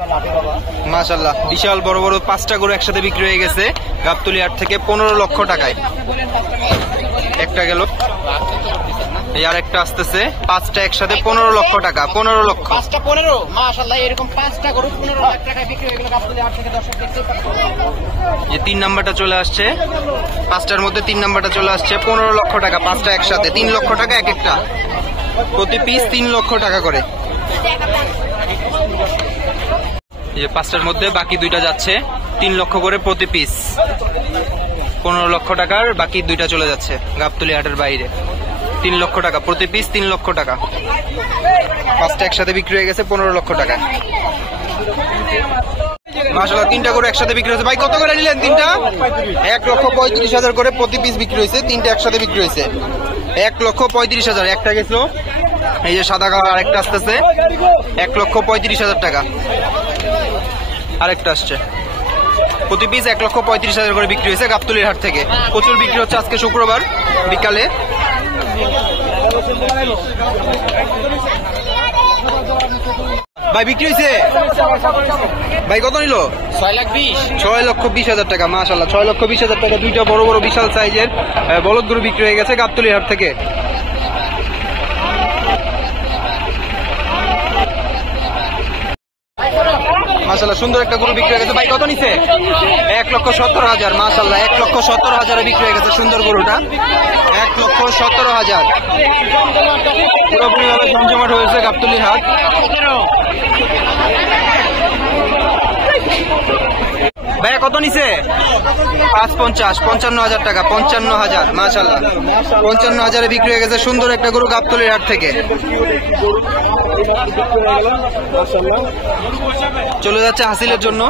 মাশাআল্লাহ, বিশাল বড় বড় 5টা গরু একসাথে বিক্রি হয়ে গেছে গাবতলী হাট থেকে 15 লক্ষ টাকায়। একটা গেল, এই আরেকটা আসতেছে, 5টা একসাথে 15 লক্ষ টাকা। 15 লক্ষ, 5টা 15। মাশাআল্লাহ, এরকম 5টা গরু 15 লাখ টাকায় বিক্রি হয়ে গেল গাবতলী হাট থেকে। দর্শক দেখতে পাচ্ছেন, যে 3 নাম্বারটা চলে আসছে, 5টার মধ্যে 3 নাম্বারটা চলে আসছে 15 লক্ষ টাকা। 5টা একসাথে 3 লক্ষ টাকা এক একটা, প্রতি পিস 3 লক্ষ টাকা করে। এই 5টার মধ্যে বাকি 2টা যাচ্ছে 3 লক্ষ করে প্রতি পিস। 15 লক্ষ টাকার বাকি 2টা চলে যাচ্ছে গাবতলী হাটের বাইরে। 3 লক্ষ টাকা প্রতি পিস, 3 লক্ষ টাকা। 5টা একসাথে বিক্রি হয়ে গেছে 15 লক্ষ টাকায়। মাশাআল্লাহ, 3টা করে একসাথে বিক্রি হয়েছে। ভাই কত করে নিলেন 3টা? 1,35,000 করে প্রতি পিস বিক্রি হয়েছে। 3টা একসাথে বিক্রি হয়েছে 1,35,000। একটা গেছিল, এই যে সাদা কালার আরেকটা আসতেছে 1,35,000 টাকা। আরেকটা আসছে, প্রতি পিস 1,35,000 করে বিক্রি হয়েছে গাবতলীর হাট থেকে। প্রচুর বিক্রি হচ্ছে আজকে শুক্রবার বিকালে। ভাই বিক্রি হয়েছে? ভাই কত নিল? 6,20,000 টাকা। মাশাআল্লাহ, 6,20,000 টাকা 2টা বড় বড় বিশাল সাইজের বলদ গরু বিক্রি হয়ে গেছে গাবতলীর হাট থেকে। মাশাআল্লাহ, সুন্দর একটা গরু বিক্রি হয়ে গেছে। ভাই কত নিছে? 1,70,000। মাশাআল্লাহ, 1,70,000 বিক্রি হয়ে গেছে সুন্দর গরুটা। 1,70,000 পুরোপুরি ভাবে জমজমাট হয়েছে গাবতলী হাট। ভাইয়া কত নিছে? 5,50, 55,000 টাকা। 55,000। মাশাআল্লাহ, 55,000 বিক্রি হয়ে গেছে সুন্দর একটা গরু গাবতলীর হাট থেকে। চলে যাচ্ছে হাসিলের জন্য।